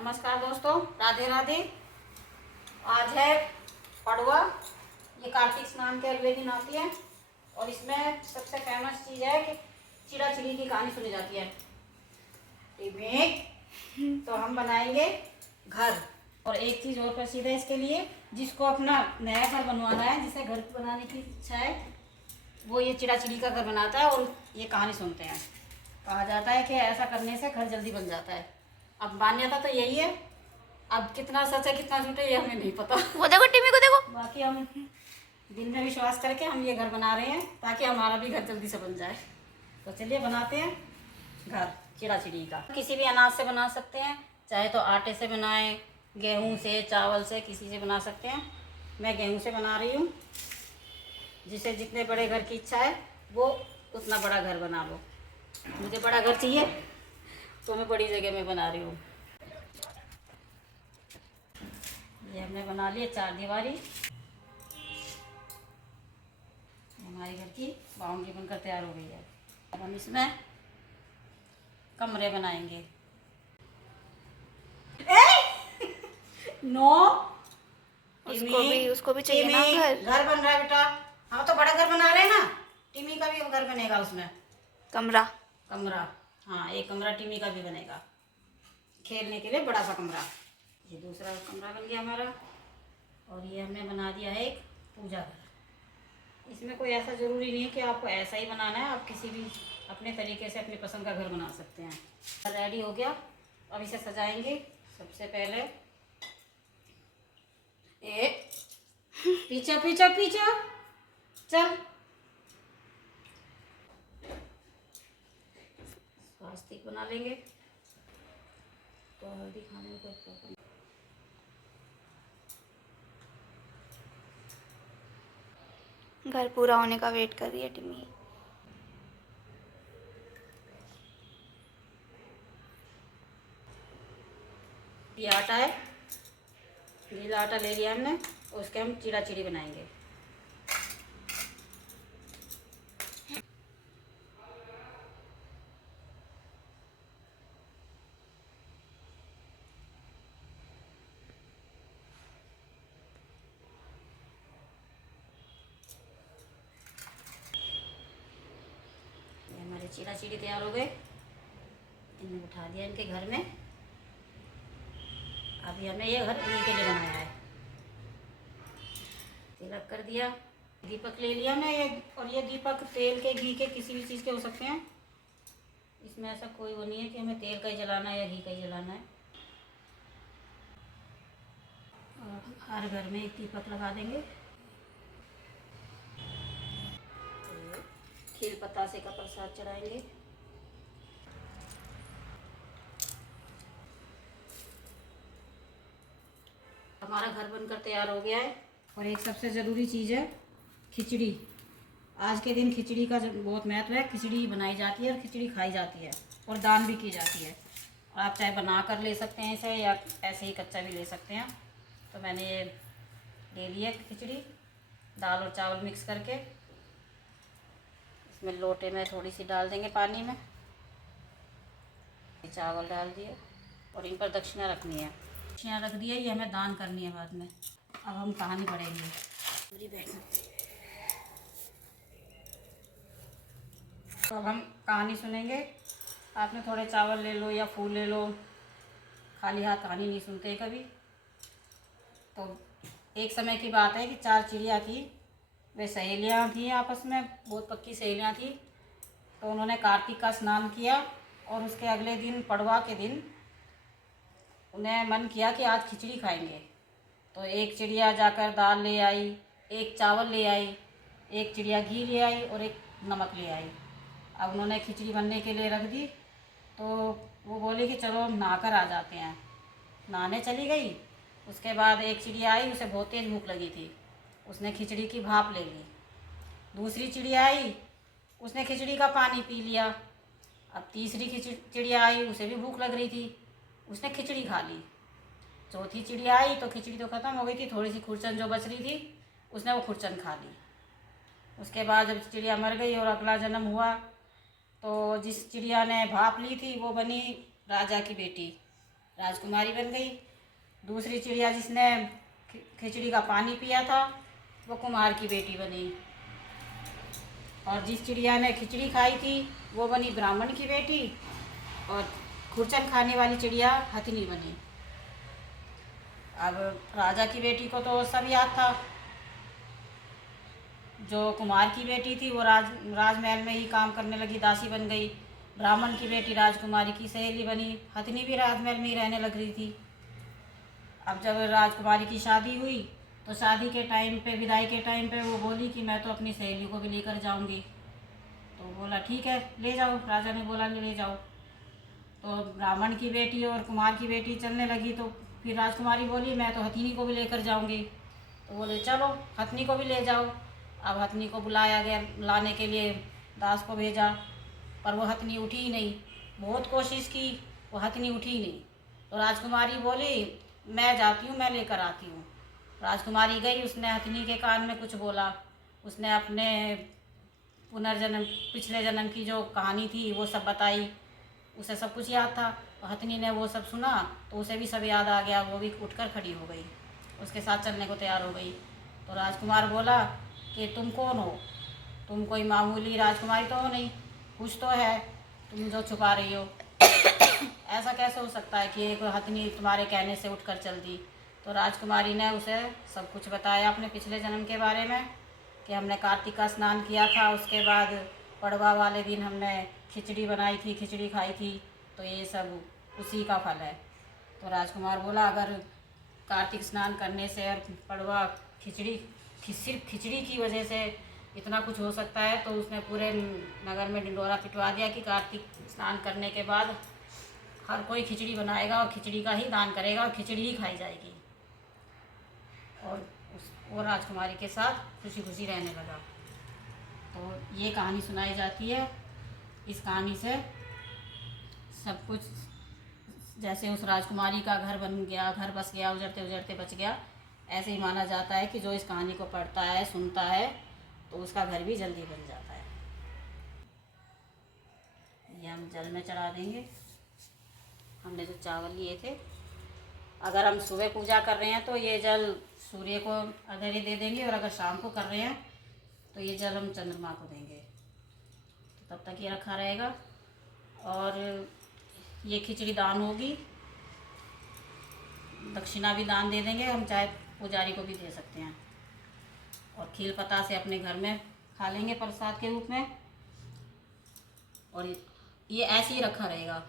नमस्कार दोस्तों, राधे राधे। आज है पड़वा। ये कार्तिक स्नान के अगले दिन आती है और इसमें सबसे फेमस चीज़ है कि चिड़ा चिड़ी की कहानी सुनी जाती है। तो हम बनाएंगे घर। और एक चीज़ और प्रसिद्ध है इसके लिए, जिसको अपना नया घर बनवाना है, जिसे घर बनाने की इच्छा है, वो ये चिड़ा चिड़ी का घर बनाता है और ये कहानी सुनते हैं। कहा जाता है कि ऐसा करने से घर जल्दी बन जाता है। अब मान्यता तो यही है, अब कितना सच है कितना झूठ है ये हमें नहीं पता। वो देखो टिमी को देखो। बाकी हम दिल में विश्वास करके हम ये घर बना रहे हैं ताकि हमारा भी घर जल्दी से बन जाए। तो चलिए बनाते हैं घर चिड़ा चिड़ी का। किसी भी अनाज से बना सकते हैं, चाहे तो आटे से बनाएं, गेहूं से, चावल से, किसी से बना सकते हैं। मैं गेहूं से बना रही हूँ। जिसे जितने बड़े घर की इच्छा है वो उतना बड़ा घर बना लो। मुझे बड़ा घर चाहिए तो मैं बड़ी जगह में बना रही हूँ। ये हमने बना लिया 4 दीवारी। हमारे घर की बाउंड्री बनकर तैयार हो गई है। अब हम इसमें कमरे बनाएंगे। नो, उसको भी चाहिए ना घर। घर बन रहा है बेटा। हाँ तो बड़ा घर बना रहे हैं ना, टिमी का भी घर बनेगा उसमें। कमरा हाँ, एक कमरा टिमी का भी बनेगा, खेलने के लिए बड़ा सा कमरा। ये दूसरा कमरा बन गया हमारा। और ये हमने बना दिया है एक पूजा घर। इसमें कोई ऐसा ज़रूरी नहीं है कि आपको ऐसा ही बनाना है, आप किसी भी अपने तरीके से अपनी पसंद का घर बना सकते हैं। रेडी हो गया, अब इसे सजाएंगे। सबसे पहले पीछे पीछे पीछे चल। स्वास्तिक बना लेंगे तो हल्दी खाने में कोई प्रॉब्लम। घर पूरा होने का वेट कर रही है टिमी। ये आटा है, गीला आटा ले लिया हमने, उसके हम चिड़ा चिड़ी बनाएंगे। ये हमारे चिड़ा चिड़ी तैयार हो गए। इन्हें उठा दिया इनके घर में। अभी हमने ये घर इन्हीं के लिए बनाया है। तिलक कर दिया, दीपक ले लिया हमने ये। और ये दीपक तेल के, घी के, किसी भी चीज़ के हो सकते हैं। इसमें ऐसा कोई वो नहीं है कि हमें तेल का ही जलाना है या घी का ही जलाना है। और हर घर में एक दीपक लगा देंगे। खील पतासे का प्रसाद चढ़ाएंगे। हमारा घर बनकर तैयार हो गया है। और एक सबसे ज़रूरी चीज़ है खिचड़ी। आज के दिन खिचड़ी का बहुत महत्व है। खिचड़ी बनाई जाती है और खिचड़ी खाई जाती है और दान भी की जाती है। और आप चाहे बना कर ले सकते हैं इसे या ऐसे ही कच्चा भी ले सकते हैं। तो मैंने ये ले लिया खिचड़ी, दाल और चावल मिक्स करके। इसमें लोटे में थोड़ी सी डाल देंगे पानी में। चावल डाल दिए और इन पर दक्षिणा रखनी है। दक्षिणा रख दिया, ये हमें दान करनी है बाद में। अब हम कहानी पढ़ेंगे। तो अब हम कहानी सुनेंगे। आपने थोड़े चावल ले लो या फूल ले लो, खाली हाथ कहानी नहीं सुनते कभी। तो एक समय की बात है कि 4 चिड़िया थी। वे सहेलियाँ थी, आपस में बहुत पक्की सहेलियाँ थी। तो उन्होंने कार्तिक का स्नान किया और उसके अगले दिन, पड़वा के दिन, उन्हें मन किया कि आज खिचड़ी खाएंगे। तो एक चिड़िया जाकर दाल ले आई, एक चावल ले आई, एक चिड़िया घी ले आई और एक नमक ले आई। अब उन्होंने खिचड़ी बनने के लिए रख दी। तो वो बोली कि चलो हम नहाकर आ जाते हैं। नहाने चली गई। उसके बाद एक चिड़िया आई, उसे बहुत तेज़ भूख लगी थी, उसने खिचड़ी की भाप ले ली। दूसरी चिड़िया आई, उसने खिचड़ी का पानी पी लिया। अब तीसरी चिड़िया आई, उसे भी भूख लग रही थी, उसने खिचड़ी खा ली। चौथी चिड़िया आई तो खिचड़ी तो ख़त्म हो गई थी, थोड़ी सी खुरचन जो बच रही थी उसने वो खुरचन खा ली। उसके बाद जब चिड़िया मर गई और अगला जन्म हुआ तो जिस चिड़िया ने भाप ली थी वो बनी राजा की बेटी। राजकुमारी बन गई। दूसरी चिड़िया जिसने खिचड़ी का पानी पिया था वो कुम्हार की बेटी बनी। और जिस चिड़िया ने खिचड़ी खाई थी वो बनी ब्राह्मण की बेटी। और खुरचन खाने वाली चिड़िया हथिनी बनी। अब राजा की बेटी को तो सब याद था। जो कुमार की बेटी थी वो राजमहल में ही काम करने लगी, दासी बन गई। ब्राह्मण की बेटी राजकुमारी की सहेली बनी, हथिनी भी राजमहल में ही रहने लग रही थी। अब जब राजकुमारी की शादी हुई तो शादी के टाइम पे, विदाई के टाइम पे वो बोली कि मैं तो अपनी सहेली को भी लेकर जाऊंगी। तो बोला ठीक है ले जाओ, राजा ने बोला ले जाओ। तो ब्राह्मण की बेटी और कुमार की बेटी चलने लगी तो फिर राजकुमारी बोली मैं तो हथिनी को भी लेकर जाऊंगी। तो बोले चलो हथिनी को भी ले जाओ। अब हथिनी को बुलाया गया, लाने के लिए दास को भेजा, पर वो हथिनी उठी ही नहीं। बहुत कोशिश की, वो हथिनी उठी ही नहीं। तो राजकुमारी बोली मैं जाती हूँ, मैं लेकर आती हूँ। राजकुमारी गई, उसने हथिनी के कान में कुछ बोला। उसने अपने पुनर्जन्म, पिछले जन्म की जो कहानी थी वो सब बताई। उसे सब कुछ याद था। तो हथिनी ने वो सब सुना तो उसे भी सब याद आ गया। वो भी उठकर खड़ी हो गई, उसके साथ चलने को तैयार हो गई। तो राजकुमार बोला कि तुम कौन हो? तुम कोई मामूली राजकुमारी तो हो नहीं, कुछ तो है तुम जो छुपा रही हो। ऐसा कैसे हो सकता है कि एक हथिनी तुम्हारे कहने से उठकर चल दी? तो राजकुमारी ने उसे सब कुछ बताया अपने पिछले जन्म के बारे में, कि हमने कार्तिक का स्नान किया था, उसके बाद पड़वा वाले दिन हमने खिचड़ी बनाई थी, खिचड़ी खाई थी, तो ये सब उसी का फल है। तो राजकुमार बोला अगर कार्तिक स्नान करने से और पड़वा सिर्फ खिचड़ी की वजह से इतना कुछ हो सकता है, तो उसने पूरे नगर में ढिंडोरा पिटवा दिया कि कार्तिक स्नान करने के बाद हर कोई खिचड़ी बनाएगा और खिचड़ी का ही दान करेगा और खिचड़ी ही खाई जाएगी। और वो राजकुमारी के साथ खुशी खुशी रहने लगा। तो ये कहानी सुनाई जाती है। इस कहानी से सब कुछ, जैसे उस राजकुमारी का घर बन गया, घर बस गया, उजड़ते उजड़ते बच गया, ऐसे ही माना जाता है कि जो इस कहानी को पढ़ता है, सुनता है, तो उसका घर भी जल्दी बन जाता है। ये हम जल में चढ़ा देंगे। हमने जो चावल लिए थे, अगर हम सुबह पूजा कर रहे हैं तो ये जल सूर्य को अर्घ्य दे देंगे, और अगर शाम को कर रहे हैं तो ये जल हम चंद्रमा को देंगे। तो तब तक ये रखा रहेगा। और ये खिचड़ी दान होगी, दक्षिणा भी दान दे देंगे हम, चाहे पुजारी को भी दे सकते हैं। और खील पता से अपने घर में खा लेंगे प्रसाद के रूप में। और ये ऐसे ही रखा रहेगा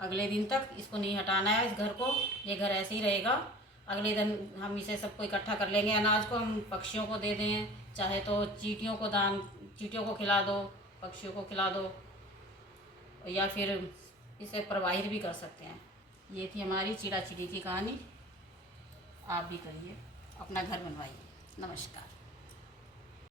अगले दिन तक, इसको नहीं हटाना है इस घर को, ये घर ऐसे ही रहेगा। अगले दिन हम इसे सबको इकट्ठा कर लेंगे। अनाज को हम पक्षियों को दे दें, चाहे तो चींटियों को खिला दो, पक्षियों को खिला दो, या फिर इसे प्रवाहित भी कर सकते हैं। ये थी हमारी चिड़ा चिड़ी की कहानी। आप भी करिए, अपना घर बनवाइए। नमस्कार।